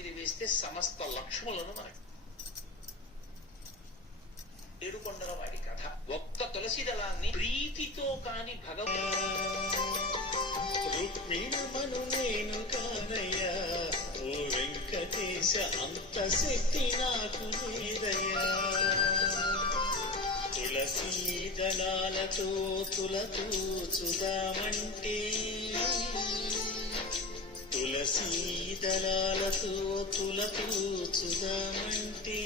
మీద వేస్తే సమస్త లక్ష్ములను మనకు. ఏడుకొండల వాడి కథ. ఒక్క తులసి దళాన్ని ప్రీతితో కాని రుక్మిణమను నేను కానయ్యా, ఓ వెంకటేశ అంత శక్తి నాకు లేదయ్యా. తులసీ దళాలతో తులతూచుదామంటే, తులసీ దళాలతో తులతూచుదామంటే,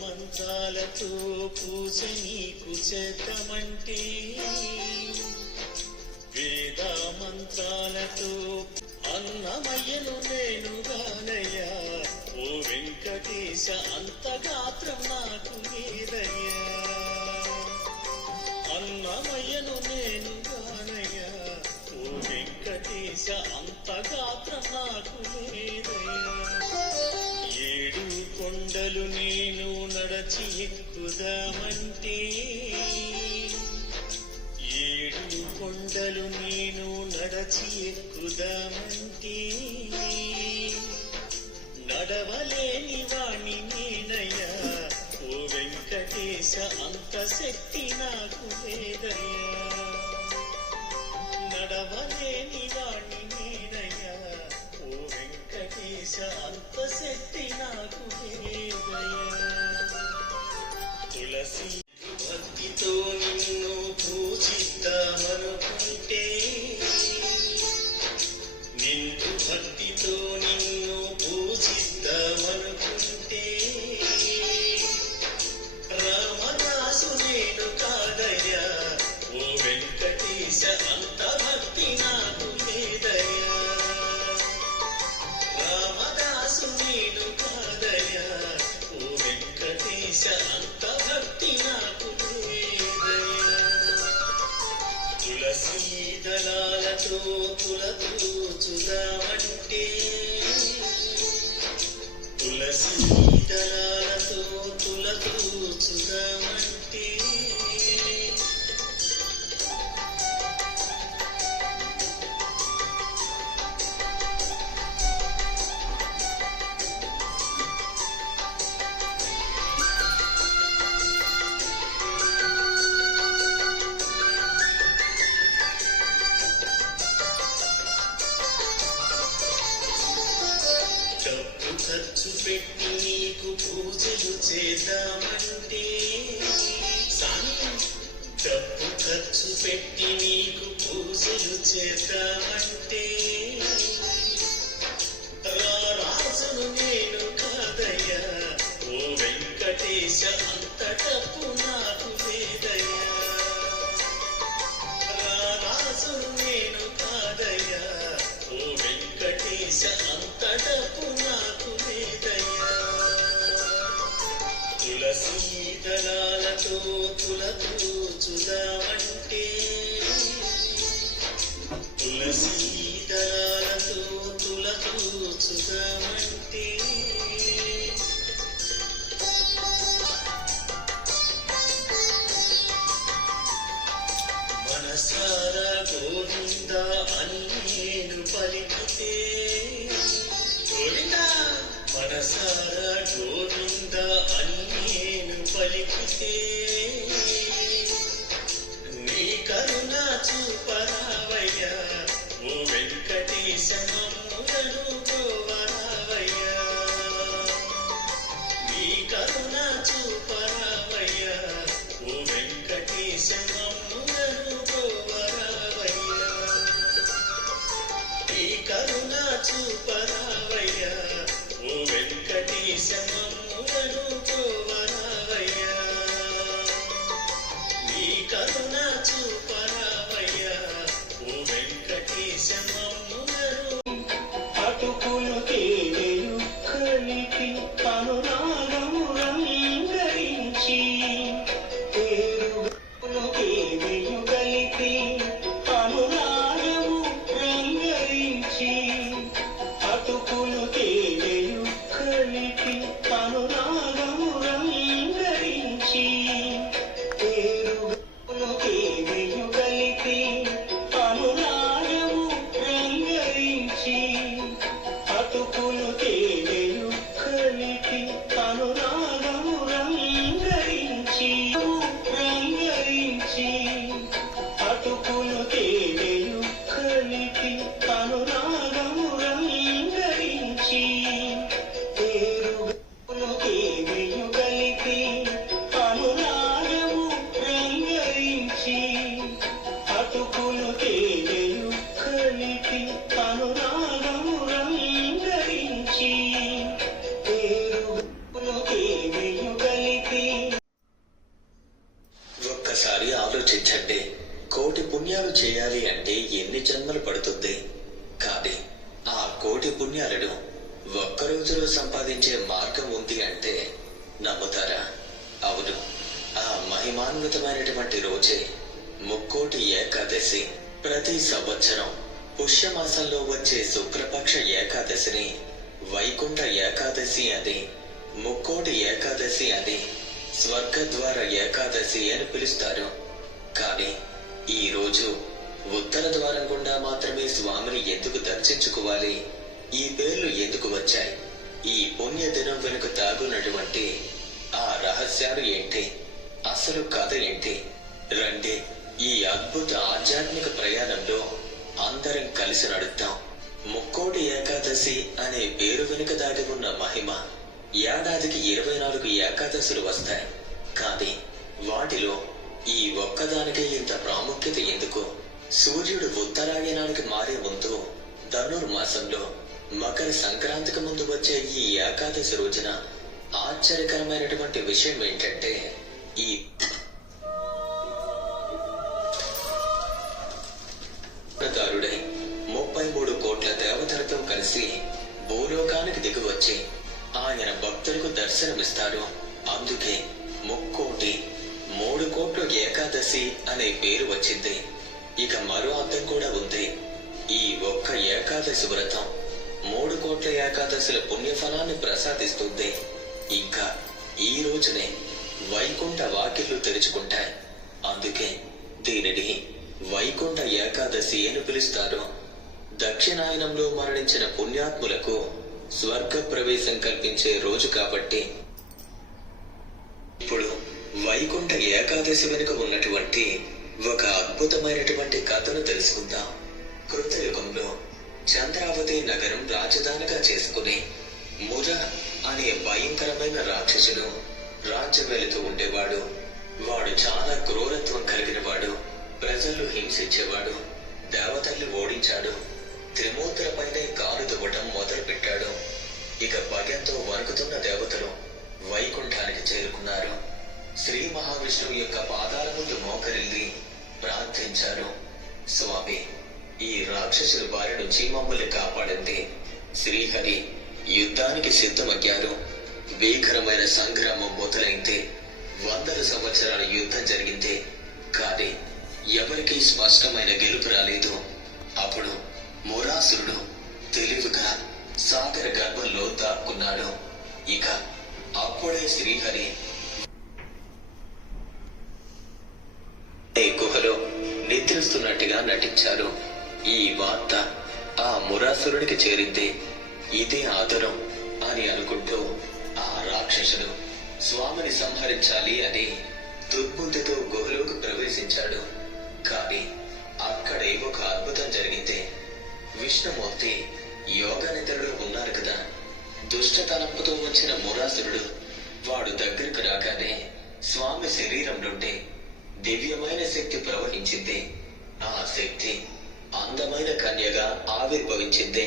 మంత్రాలతో పూజ నీకు చేద్దామంటే, వేద మంత్రాలతో అన్నమయ్యను నేను గానయ్యా, ఓ వెంకటేశ అంత గాత్రం నాకు లేదయ్యా. అన్నమయ్యను నేను గానయ్యా, ఓ వెంకటేశ అంత గాత్రం నాకు లేదయ్యా. ఏడు కొండలు నేను నడచి ఎక్కుదామంటే, ఏడు కొండలు నేను నడచి ఎక్కుదామంటే, నడవలేని వాణ్ణి నేనయ్యా, ఓ వెంకటేశ అంత శక్తి నాకు లేదయ్యా. నడవలేని వాణ్ణి నేనయ్యా, ఓ వెంకటేశ అంత శక్తి నాకు లేదయ్యా. తులసి భక్తితో నిన్ను పూజిద్దామనుకుంటే, నిన్ను భక్తితో నిన్ను పూజిద్దామనుకుంటే, రామదాసు నేను కాదయ్యా, ఓ వెంకటేశ అంత భక్తి నాకు లేదయ్యా. రామదాసు నేను కాదయ్యా, ఓ వెంకటేశ అంత భక్తి నాకు లేదయ్యా. తులసీ దళాలతో తులతూచుదామంటే, తులసీ దళాలతో తులతూచుదామంటే, ఖర్చు పెట్టి నీకు పూజలు చేద్దామంటే, డబ్బు ఖర్చు పెట్టి నీకు పూజలు చేద్దామంటే, రాజును నేను కాదయ్యా, ఓ వెంకటేశ అంత డబ్బు నాకు లేదయ్యా. రాజును నేను కాదయ్యా, ఓ వెంకటేశ అంత డబ్బు నాకు లేదయ్యా. తులసీ దళాలతో తులతూచుదామంటే, తులసీ దళాలతో తులతూచుదామంటే, మనసారా గోవిందా అని నేను పలికితే, గోవిందా మనసారా గోవిందా అని నేను పలికితే, నీ కరుణ చూపరావయ్యా, ఓ వెంకటేశ మమ్ములను గోవరావయ్యా. నీ కరుణ చూపరావయ్యా, ఓ వెంకటేశ మమ్ములను గోవరావయ్యా. నీ కరుణ చూపరావయ్యా, ఓ వెంకటేశ మమ్ములను గోవరావయ్యా. నీ కరుణ చూపరావయ్యా, ఒక్కసారి ఆలోచించండి, 1,000,000 పుణ్యాలు చేయాలి అంటే ఎన్ని జన్మలు పడుతుంది? కానీ ఆ 1,000,000 పుణ్యాలను ఒక్క రోజులో సంపాదించే మార్గం ఉంది అంటే నమ్ముతారా? అవును, ఆ మహిమాన్వితమైనటువంటి రోజే ముక్కోటి ఏకాదశి. ప్రతి సంవత్సరం పుష్యమాసంలో వచ్చే శుక్లపక్ష ఏకాదశిని వైకుంఠ ఏకాదశి అని, ముక్కోటి ఏకాదశి అని, స్వర్గద్వార ఏకాదశి అని పిలుస్తారు. కానీ ఈ రోజు ఉత్తర ద్వారం గుండా మాత్రమే స్వామిని ఎందుకు దర్శించుకోవాలి? ఈ పేర్లు ఎందుకు వచ్చాయి? ఈ పుణ్య దినం వెనుక దాగున్నటువంటి ఆ రహస్యాలు ఏంటి? అసలు కథ ఏంటి? రండి, ఈ అద్భుత ఆధ్యాత్మిక ప్రయాణంలో అందరం కలిసి నడుద్దాం. ముక్కోటి ఏకాదశి అనే పేరు వెనుక దాగి ఉన్న మహిమ. ఏడాదికి 24 ఏకాదశులు వస్తాయి. కానీ వాటిలో ఈ ఒక్కదానికే ఇంత ప్రాముఖ్యత ఎందుకు? సూర్యుడు ఉత్తరాయణానికి మారే ముందు ధనుర్మాసంలో మకర సంక్రాంతికి ముందు వచ్చే ఈ ఏకాదశి రోజున ఆశ్చర్యకరమైనటువంటి విషయం ఏంటంటే, ఈ దారుడై 33 కోట్ల దేవతలతో కలిసి భూలోకానికి దిగివచ్చి ఆయన భక్తులకు దర్శనమిస్తారు. అందుకే ముక్కోటి, 3 కోట్ల ఏకాదశి అనే పేరు వచ్చింది. ఇక మరో అర్థం కూడా ఉంది. ఈ ఒక్క ఏకాదశి వ్రతం 3 కోట్ల ఏకాదశుల పుణ్యఫలాన్ని ప్రసాదిస్తుంది. ఇంకా ఈ రోజునే వైకుంఠ వాకిళ్లు తెరుచుకుంటాయి. అందుకే దీనిని వైకుంఠ ఏకాదశి అని పిలుస్తారు. దక్షిణాయనంలో మరణించిన పుణ్యాత్ములకు స్వర్గ ప్రవేశం కల్పించే రోజు కాబట్టి. ఇప్పుడు వైకుంఠ ఏకాదశి వెనుక ఉన్నటువంటి ఒక అద్భుతమైనటువంటి కథను తెలుసుకుందాం. కృతయుగంలో చంద్రావతి నగరం రాజధానిగా చేసుకుని ముర అనే భయంకరమైన రాక్షసుడు రాజ్యం వెళుతూ ఉండేవాడు. వాడు చాలా క్రూరత్వం కలిగిన వాడు. ప్రజలు హింసించేవాడు. దేవతల్ని ఓడించాడు. త్రిమూర్తులపైనే కాలు దువ్వటం మొదలు పెట్టాడు. ఇక భయంతో వణుకుతున్న దేవతలు వైకుంఠానికి చేరుకున్నారు. శ్రీ మహావిష్ణువు యొక్క పాదాల ముందు మోకరిల్లి ప్రార్థించారు. స్వామి, ఈ రాక్షసుల బారి నుంచి మమ్మల్ని కాపాడింది. శ్రీహరి యుద్ధానికి సిద్ధమయ్యారు. భీకరమైన సంగ్రామం మొదలైంది. 100 సంవత్సరాల యుద్ధం జరిగింది. కానీ ఎవరికీ స్పష్టమైన గెలుపు రాలేదు. అప్పుడు మురాసురుడు తెలివిగా సాగర గర్భంలో దాక్కున్నాడు. ఇక అప్పుడే శ్రీహరి గుహలో నిద్రిస్తున్నట్టుగా నటించారు. ఈ వార్త ఆ మురాసురుడికి చేరింది. ఇదే ఆదరం అని అనుకుంటూ ఆ రాక్షసుడు స్వామిని సంహరించాలి అని దుర్బుద్ధితో గుహలోకి ప్రవేశించాడు. కానీ అక్కడే ఒక అద్భుతం జరిగింది. విష్ణుమూర్తి యోగ నిద్రలో ఉన్నారు కదా. దుష్టతలంపుతో వచ్చిన మురాసురుడు వాడు దగ్గరకు రాగానే స్వామి శరీరం నుండి దివ్యమైన శక్తి ప్రవహించింది. ఆ శక్తి అందమైన కన్యగా ఆవిర్భవించింది.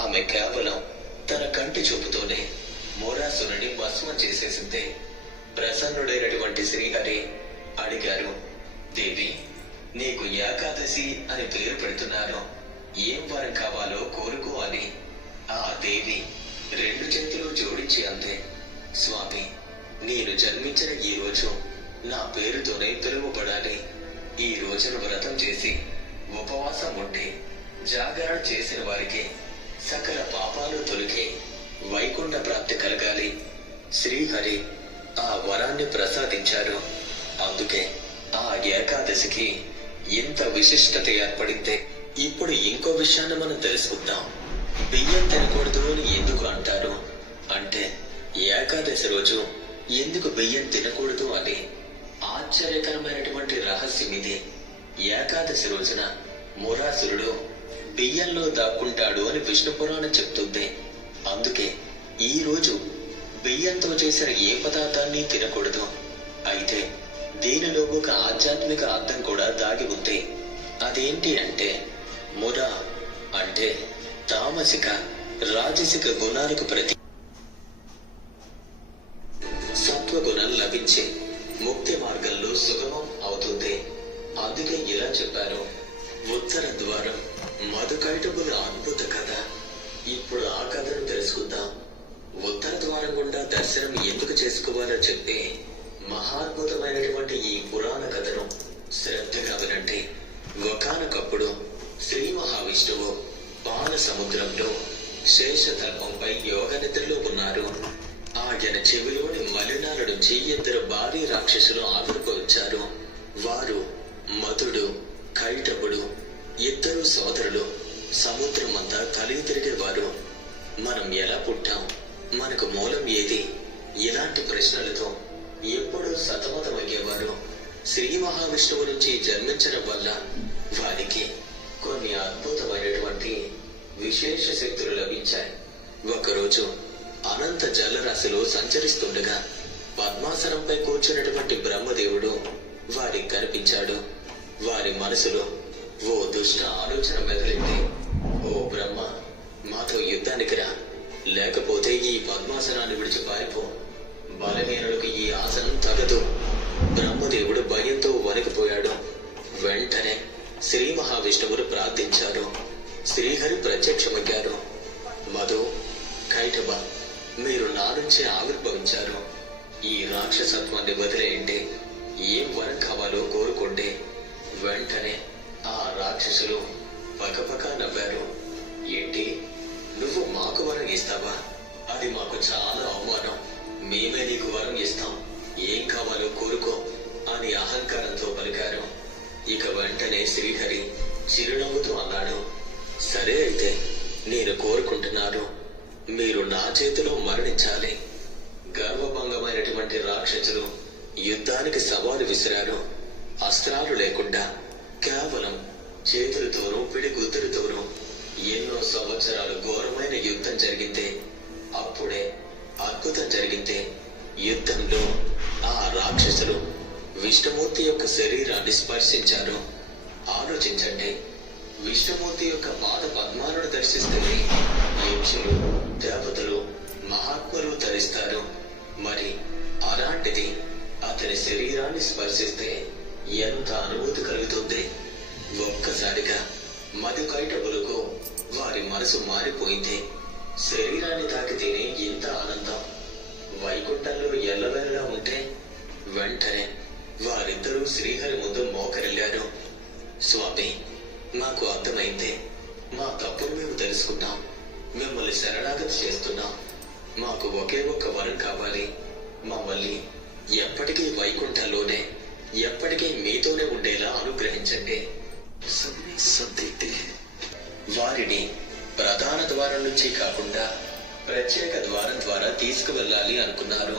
ఆమె కేవలం తన కంటి చూపుతోనే మురాసురుని భస్మం చేసేసింది. ప్రసన్నుడైనటువంటి శ్రీహరి అడిగారు, దేవి, నీకు ఏకాదశి అని పేరు పెడుతున్నాను. ఏం వరం కావాలో కోరుకో అని. ఆ దేవి 2 చేతులు జోడించి అందే, స్వామి, నేను జన్మించిన ఈ రోజు నా పేరుతోనే పిలువబడాలి. ఈ రోజును వ్రతం చేసి ఉపవాసం ఉండి జాగరణ చేసిన వారికి సకల పాపాలు తొలగి వైకుంఠ ప్రాప్తి కలగాలి. శ్రీహరి ఆ వరాన్ని ప్రసాదించారు. అందుకే ఆ ఏకాదశికి ఇంత విశిష్టత ఏర్పడింది. ఇప్పుడు ఇంకో విషయాన్ని మనం తెలుసుకుందాం. బియ్యం తినకూడదు అని ఎందుకు అంటారు అంటే, ఏకాదశి రోజు ఎందుకు బియ్యం తినకూడదు అని ఆశ్చర్యకరమైనటువంటి రహస్యం ఇది. ఏకాదశి రోజున మురాసురుడు బియ్యంలో దాక్కుంటాడు అని విష్ణు పురాణం చెప్తుంది. అందుకే ఈ రోజు బియ్యంతో చేసిన ఏ పదార్థాన్ని తినకూడదు. అయితే దీనిలో ఒక ఆధ్యాత్మిక అర్థం కూడా దాగి ఉంది. అదేంటి అంటే, ముర అంటే తామసిక రాజసిక గుణాలకు ప్రతి సత్వగుణం లభించే ముక్తి మార్గంలో సుగమం అవుతుంది. చెప్పారు. ఉత్తర ద్వారం మధుకైటబుల అద్భుత కథ. ఇప్పుడు ఆ కథను తెలుసుకుందాం. ఉత్తర ద్వారం గుండా దర్శనం ఎందుకు చేసుకోవాలో చెప్పే మహాద్భుతమైనటువంటి ఈ పురాణ కథను శ్రద్ధగా వినండి. ఒకానొకప్పుడు శ్రీ మహావిష్ణువు పాల సముద్రంలో శేషతల్పంపై యోగ నిద్రలో ఉన్నారు. ఆయన చెవిలోని మలినాల నుంచి ఇద్దరు భారీ రాక్షసులు ఆవిర్భవించారు. వారు మధుడు, కైటబుడు, ఇద్దరు సోదరులు. సముద్రం అంతా కలిగి తిరిగేవారు. మనం ఎలా పుట్టాం, మనకు మూలం ఏది, ఇలాంటి ప్రశ్నలతో ఎప్పుడూ సతమతమయ్యేవారు. శ్రీ మహావిష్ణువు నుంచి జన్మించడం వల్ల వారికి కొన్ని అద్భుతమైనటువంటి విశేష శక్తులు లభించాయి. ఒకరోజు అనంత జలరాశిలో సంచరిస్తుండగా పద్మాసనంపై కూర్చున్నటువంటి బ్రహ్మదేవుడు వారికి కనిపించాడు. వారి మనసులో ఓ దుష్ట ఆలోచన మెదలింది. ఓ బ్రహ్మ, మాతో యుద్ధానికి రా, లేకపోతే ఈ పద్మాసనాన్ని విడిచి పారిపో. బలహీనులకు ఈ ఆసనం తగదు. బ్రహ్మదేవుడు భయంతో వణికిపోయాడు. వెంటనే శ్రీ మహావిష్ణువును ప్రార్థించారు. శ్రీహరి ప్రత్యక్షమయ్యారు. మధు, కైటబ, మీరు నా నుంచే ఆవిర్భవించారు. ఈ రాక్షసత్వాన్ని వదిలేయండి. ఏం వరం కావాలో కోరుకోండి. వెంటనే ఆ రాక్షసులు పకపక నవ్వారు. ఏంటి, నువ్వు మాకు వరం ఇస్తావా? అది మాకు చాలా అవమానం. మేమే నీకు వరం ఇస్తాం. ఏం కావాలో కోరుకో అని అహంకారంతో పలికారు. ఇక వెంటనే శ్రీహరి చిరునవ్వుతూ అన్నాడు, సరే అయితే నేను కోరుకుంటున్నాను, మీరు నా చేతిలో మరణించాలి. గర్వభంగమైనటువంటి రాక్షసులు యుద్ధానికి సవాలు విసిరారు. అస్త్రాలు లేకుండా కేవలం చేతులతోనూ పిడిగుద్దులతోనూ ఎన్నో సంవత్సరాలు ఘోరమైన యుద్ధం జరిగింది. అప్పుడే అద్భుతం జరిగింది. యుద్ధంలో ఆ రాక్షసులు విష్ణుమూర్తి యొక్క శరీరాన్ని స్పర్శించారు. ఆలోచించండి, విష్ణుమూర్తి యొక్క పాద పద్మాలను దర్శిస్తే యక్షులు, దేవతలు, మహాత్ములు ధరిస్తారు. మరి అలాంటిది అతని శరీరాన్ని స్పర్శిస్తే ఎంత అనుభూతి కలుగుతుంది? ఒక్కసారిగా మధుకైటబులకు వారి మనసు మారిపోయింది. శరీరాన్ని తాకితేనే ఇంత ఆనందం. వైకుంఠంలో ఎల్లవేళలా ఉంటే వెంటనే వారిద్దరూ శ్రీహరి ముందు మోకరిల్లారు. స్వామి, మాకు అర్థమైంది. మా తప్పును మేము తెలుసుకున్నాం. మిమ్మల్ని శరణాగతి చేస్తున్నాం. మాకు ఒకే ఒక్క వరం కావాలి. మమ్మల్ని ఎప్పటికీ వైకుంఠంలోనే, ఎప్పటికీ మీతోనే ఉండేలా అనుగ్రహించండి. వారిని ప్రధాన ద్వారం నుంచి కాకుండా ప్రత్యేక ద్వారం ద్వారా తీసుకువెళ్ళాలి అనుకున్నారు.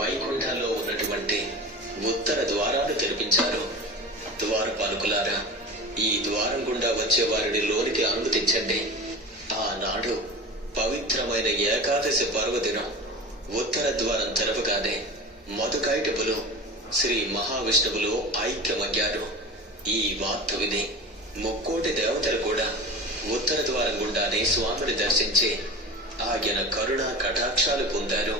వైకుంఠంలో ఉన్నటువంటి ఉత్తర ద్వారాలు తెరిపించారు. ద్వారపాలకులారా, ఈ ద్వారం గుండా వచ్చే వారిని లోనికి అనుమతించండి. ఆనాడు పవిత్రమైన ఏకాదశి పర్వదినం. ఉత్తర ద్వారం తెరవగానే మధుకైటబులు శ్రీ మహావిష్ణువులో ఐక్యమయ్యారు. ఈ వార్త విని ముక్కోటి దేవతలు కూడా ఉత్తర ద్వారం గుండానే స్వామిని దర్శించి ఆయన కరుణ కటాక్షాలు పొందారు.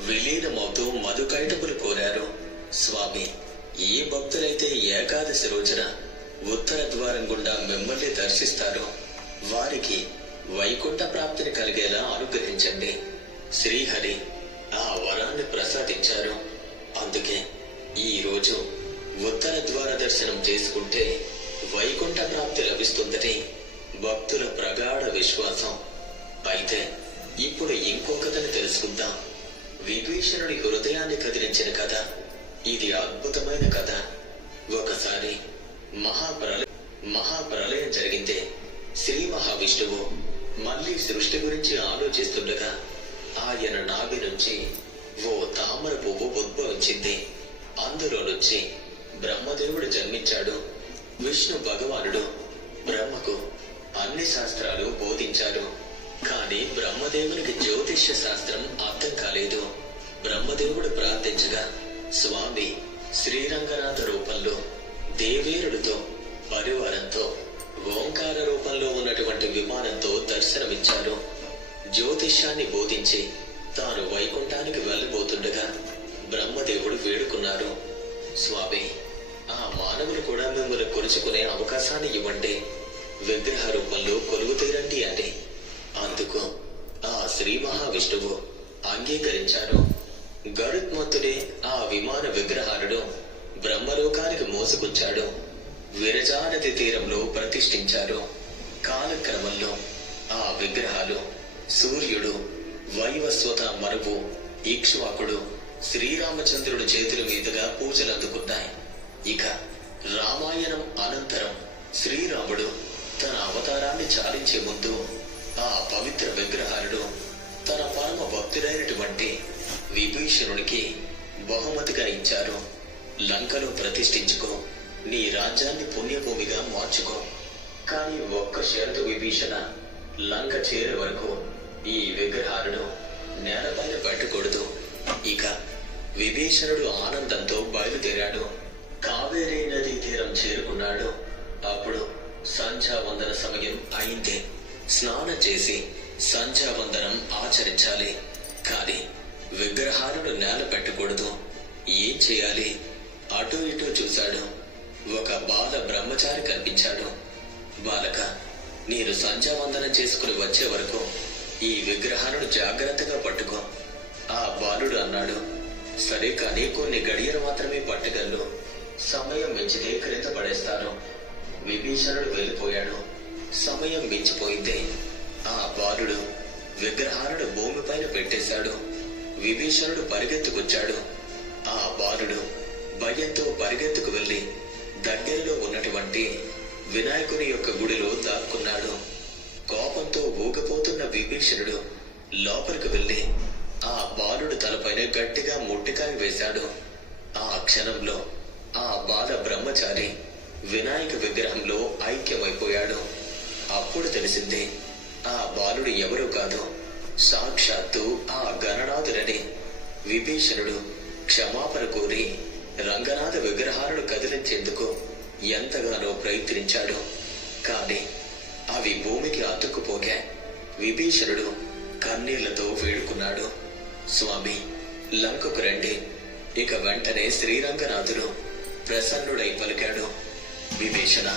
విలీనమవుతూ మధుకైటబులు కోరారు, స్వామి, ఏ భక్తులైతే ఏకాదశి రోజున ఉత్తర ద్వారం గుండా మిమ్మల్ని దర్శిస్తారో వారికి వైకుంఠ ప్రాప్తిని కలిగేలా అనుగ్రహించండి. శ్రీహరి ఆ వరాన్ని ప్రసాదించారు. అందుకే ఈ రోజు ఉత్తర ద్వార దర్శనం చేసుకుంటే వైకుంఠ ప్రాప్తి లభిస్తుందని భక్తుల ప్రగాఢ విశ్వాసం. అయితే ఇప్పుడు ఇంకో కథని తెలుసుకుందాం. విభీషణుడి హృదయాన్ని కదిలించిన కథ. ఇది అద్భుతమైన కథ. ఒకసారి మహాప్రళయం జరిగింది. శ్రీ మహావిష్ణువు మళ్లీ సృష్టి గురించి ఆలోచిస్తుండగా ఆయన నాభి నుంచి ఓ తామర పువ్వు ఉద్భవించింది. అందులో నుంచి బ్రహ్మదేవుడు జన్మించాడు. విష్ణు భగవానుడు బ్రహ్మకు అన్ని శాస్త్రాలు బోధించారు. కానీ బ్రహ్మదేవునికి జ్యోతిష్య శాస్త్రం అర్థం కాలేదు. బ్రహ్మదేవుడు ప్రార్థించగా స్వామి శ్రీరంగనాథ రూపంలో దేవేరుడితో పరివారంతో ఓంకార రూపంలో ఉన్నటువంటి విమానంతో దర్శనమిచ్చారు. జ్యోతిష్యాన్ని బోధించి తాను వైకుంఠానికి వెళ్ళబోతుండగా బ్రహ్మదేవుడు వేడుకున్నారు, స్వామి, ఆ మానవులు కూడా మిమ్మల్ని కొలుచుకునే అవకాశాన్ని ఇవ్వండి, విగ్రహ రూపంలో కొలువు తీరండి అని. అందుకు ఆ శ్రీ మహావిష్ణువు అంగీకరించారు. గరుత్మంతుడే ఆ విమాన విగ్రహాలను బ్రహ్మలోకానికి మోసుకొచ్చాడు. విరజానది తీరంలో ప్రతిష్ఠించారు. కాలక్రమంలో ఆ విగ్రహాలు సూర్యుడు, వైవస్వత మనువు, ఇక్ష్వాకుడు, శ్రీరామచంద్రుడి చేతుల మీదుగా పూజలు అందుకున్నాయి. ఇక రామాయణం అనంతరం శ్రీరాముడు తన అవతారాన్ని చాలించే ముందు ఆ పవిత్ర విగ్రహాలను తన పరమ భక్తుడైనటువంటి విభీషణుడికి బహుమతిగా ఇచ్చారు. లంకలో ప్రతిష్ఠించుకో, నీ రాజ్యాన్ని పుణ్యభూమిగా మార్చుకో. కానీ ఒక్క షరతు విభీషణ, లంక చేరే వరకు ఈ విగ్రహాలను నేలపైన పెట్టకూడదు. ఇక విభీషణుడు ఆనందంతో బయలుదేరాడు. కావేరీ నదీ తీరం చేరుకున్నాడు. అప్పుడు సంధ్యావందన సమయం అయింది. స్నానం చేసి సంధ్యావందనం ఆచరించాలి. కాని విగ్రహాలను నేల పెట్టకూడదు. ఏం చేయాలి? అటూ ఇటూ చూశాడు. ఒక బాల బ్రహ్మచారి కనిపించాడు. బాలక, నేను సంధ్యావందనం చేసుకుని వచ్చే వరకు ఈ విగ్రహాలను జాగ్రత్తగా పట్టుకో. ఆ బాలుడు అన్నాడు. సరే, కానీ కొన్ని గడియలు మాత్రమే పట్టగలను. సమయం మించితే క్రింద పడేస్తాను. విభీషణుడు వెళ్ళిపోయాడు. సమయం మించిపోయింది. ఆ బాలుడు విగ్రహాలను భూమిపైన పెట్టేశాడు. విభీషణుడు పరిగెత్తుకొచ్చాడు. ఆ బాలుడు భయంతో పరిగెత్తుకు వెళ్లి దగ్గరలో ఉన్నటువంటి వినాయకుని యొక్క గుడిలో దాక్కున్నాడు. కోపంతో ఊగిపోతున్న విభీషణుడు లోపలికి వెళ్లి ఆ బాలుడు తలపైన గట్టిగా ముట్టికాయ వేశాడు. ఆ క్షణంలో ఆ బాల బ్రహ్మచారి వినాయక విగ్రహంలో ఐక్యమైపోయాడు. అప్పుడు తెలిసింది ఆ బాలుడు ఎవరూ కాదు, సాక్షాత్తు ఆ గణనాథుడని. విభీషణుడు క్షమాపణ కోరి రంగనాథ విగ్రహాలను కదిలించేందుకు ఎంతగానో ప్రయత్నించాడు. కాని అవి భూమికి అతుక్కుపోగా విభీషణుడు కన్నీళ్లతో వేడుకున్నాడు. స్వామి, లంకకు రండి. ఇక వెంటనే శ్రీరంగనాథుడు ప్రసన్నుడై పలికాడు. విభీషణ,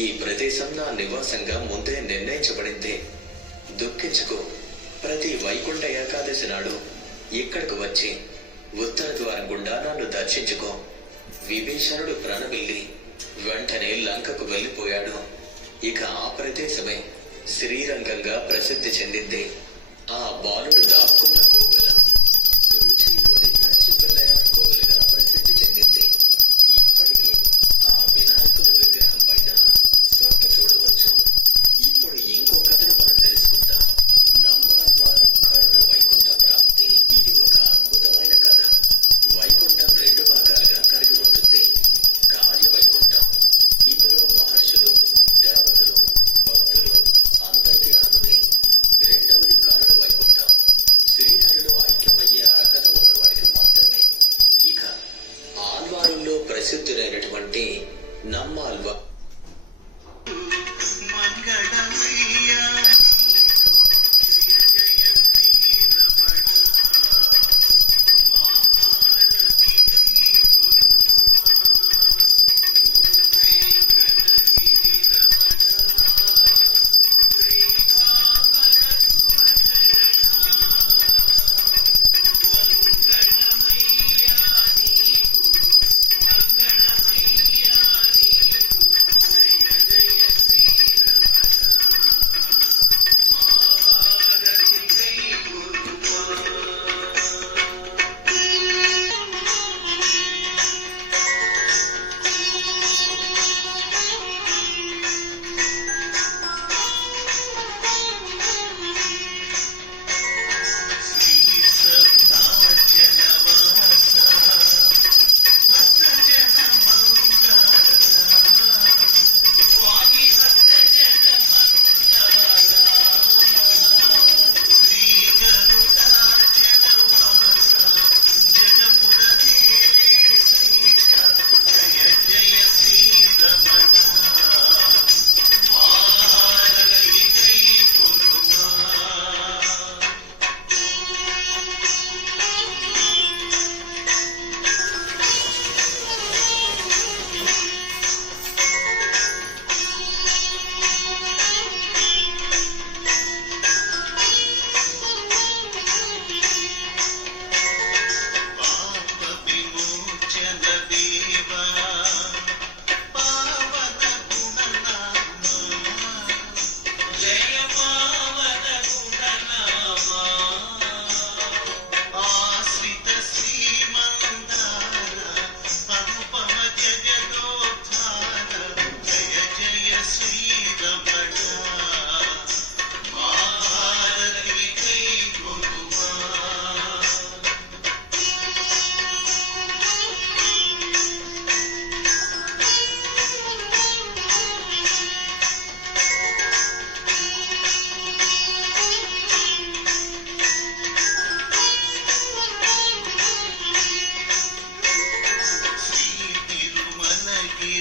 ఈ ప్రదేశం నా నివాసంగా ముందే నిర్ణయించబడింది. దుఃఖించుకో. ప్రతి వైకుంఠ ఏకాదశి నాడు ఇక్కడకు వచ్చి ఉత్తర ద్వారం గుండా నన్ను దర్శించుకో. విభీషణుడు ప్రణమిల్లి వెంటనే లంకకు వెళ్లిపోయాడు. ఇక ఆ ప్రదేశమే శ్రీరంగంగా ప్రసిద్ధి చెందింది. ఆ బాలుడు దాక్కున్న కోవెల తిరుచిలోని తచ్చిపిల్లయార్ కోవెలగా ప్రసిద్ధి చెందింది. ఇప్పటికీ ఆ వినాయకుని విగ్రహం పైన సొట్ట చూడవచ్చు. ఇప్పుడు ఇంకో కథను మనం తెలుసుకుందాం. నమ్మాల్వార్ కరుణ వైకుంఠ ప్రాప్తి. ఇది ఒక అద్భుతమైన కథ. వైకుంఠం 2 భాగాలుగా కలిగి ఉంటుంది. కార్య వైకుంఠం, ఇందులో మహర్షులు, దేవతలు, భక్తులు అందరికీ అనుమతి. రెండవది కరుణ వైకుంఠం, శ్రీహరిలో ఐక్యమయ్యే అర్హత ఉన్న వారికి మాత్రమే. ఇక ఆల్వారుల్లో ప్రసిద్ధులైనటువంటి నమ్మాల్వార్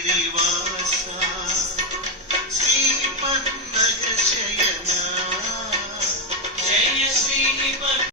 శ్రీనివాస